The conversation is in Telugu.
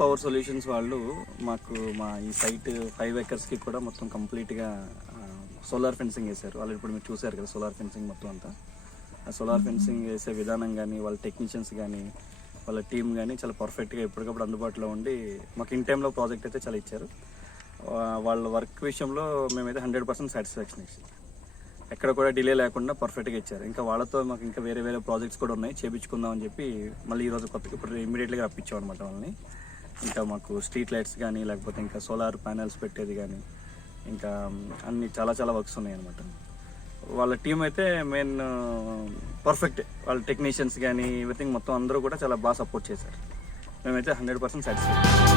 పవర్ సొల్యూషన్స్ వాళ్ళు మాకు మా ఈ సైట్ 5 acres కూడా మొత్తం కంప్లీట్గా సోలార్ ఫెన్సింగ్ వేశారు. వాళ్ళు ఇప్పుడు మీరు చూసారు కదా సోలార్ ఫెన్సింగ్ మొత్తం అంతా. ఆ సోలార్ ఫెన్సింగ్ వేసే విధానం కానీ వాళ్ళ టెక్నీషియన్స్ కానీ వాళ్ళ టీం కానీ చాలా పర్ఫెక్ట్గా ఎప్పటికప్పుడు అందుబాటులో ఉండి మాకు ఇన్ టైంలో ప్రాజెక్ట్ అయితే చాలా ఇచ్చారు. వాళ్ళ వర్క్ విషయంలో మేమైతే 100% సాటిస్ఫాక్షన్ ఇచ్చాం. ఎక్కడ కూడా డిలే లేకుండా పర్ఫెక్ట్గా ఇచ్చారు. ఇంకా వాళ్ళతో మాకు ఇంకా వేరే వేరే ప్రాజెక్ట్స్ కూడా ఉన్నాయి, చేయించుకుందాం అని చెప్పి మళ్ళీ ఈరోజు కొత్తగా ఇప్పుడు ఇమీడియట్గా రప్పించాం అనమాట వాళ్ళని. ఇంకా మాకు స్ట్రీట్ లైట్స్ కానీ లేకపోతే ఇంకా సోలార్ ప్యానెల్స్ పెట్టేది కానీ ఇంకా అన్ని చాలా చాలా వర్క్స్ ఉన్నాయి అనమాట. వాళ్ళ టీం అయితే మెయిన్ పర్ఫెక్ట్. వాళ్ళ టెక్నీషియన్స్ కానీ ఎవ్రీథింగ్ మొత్తం అందరూ కూడా చాలా బాగా సపోర్ట్ చేశారు. మేమైతే 100% సాటిస్ఫై.